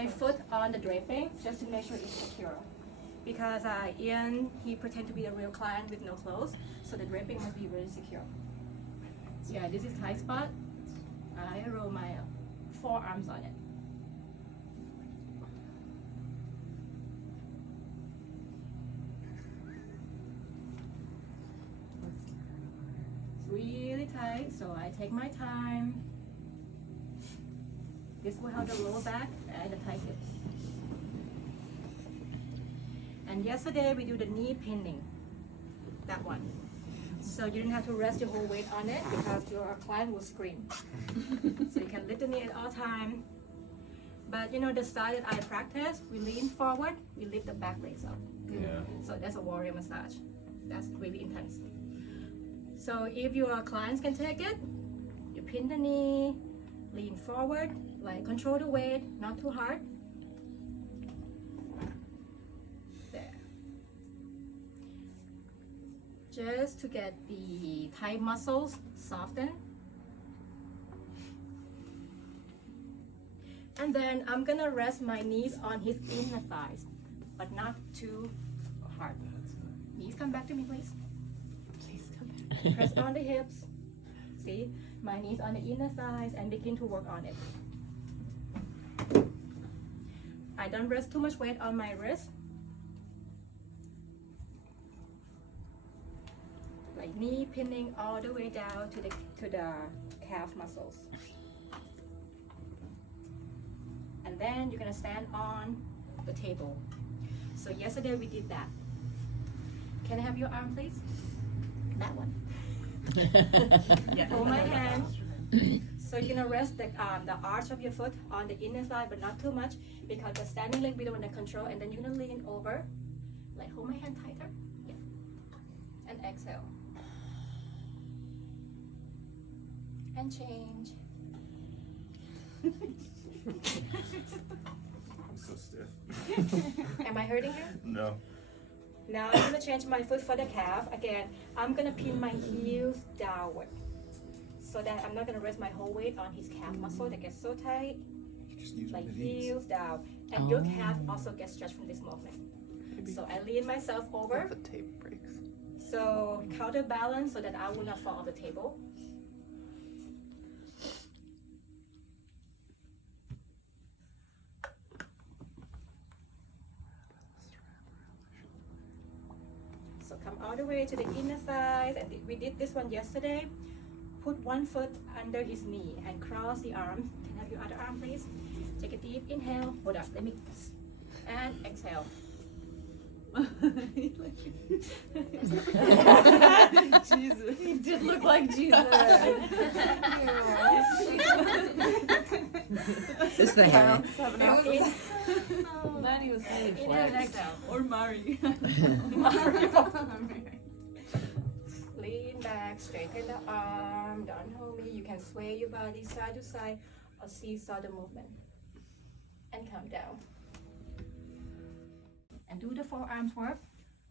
my foot on the draping just to make sure it's secure. Because Ian, he pretend to be a real client with no clothes, so the draping must be really secure. Yeah, this is tight spot. I roll my forearms on it. It's really tight, so I take my time. This will help the lower back and the tight hips. And yesterday we do the knee pinning, that one. So you didn't have to rest your whole weight on it because your client will scream. So you can lift the knee at all time. But you know the style that I practice, we lean forward, we lift the back legs up. Yeah. So that's a warrior massage. That's really intense. So if your clients can take it, you pin the knee, lean forward, like control the weight, not too hard. There. Just to get the thigh muscles softened. And then I'm gonna rest my knees on his inner thighs, but not too hard. Knees come back to me, please. Please come back. Press on the hips. See, my knees on the inner thighs and begin to work on it. I don't rest too much weight on my wrist. Like knee pinning all the way down to the calf muscles. And then you're gonna stand on the table. So yesterday we did that. Can I have your arm, please? That one. Yeah. Hold my hand. So you're gonna rest the arch of your foot on the inner side, but not too much because the standing leg we don't want to control. And then you're gonna lean over, like hold my hand tighter. Yeah. And exhale. And change. I'm so stiff. Am I hurting you? No. Now I'm gonna change my foot for the calf. Again, I'm gonna pin my heels downward so that I'm not gonna rest my whole weight on his calf muscle that gets so tight. Like heels down. And your calf also gets stretched from this movement. So I lean myself over. The tape breaks. So counterbalance so that I will not fall off the table. So come all the way to the inner thighs, and we did this one yesterday. Put one foot under his knee and cross the arms. Can I have your other arm, please? Take a deep inhale. Hold up, let me. And exhale. Jesus. He did look like Jesus. It's the hair. Maddie was saying Inhale, exhale. Or Mari. Lean back, straighten the arm, don't hold me. You can sway your body side to side or seesaw the movement. And come down. And do the forearms work.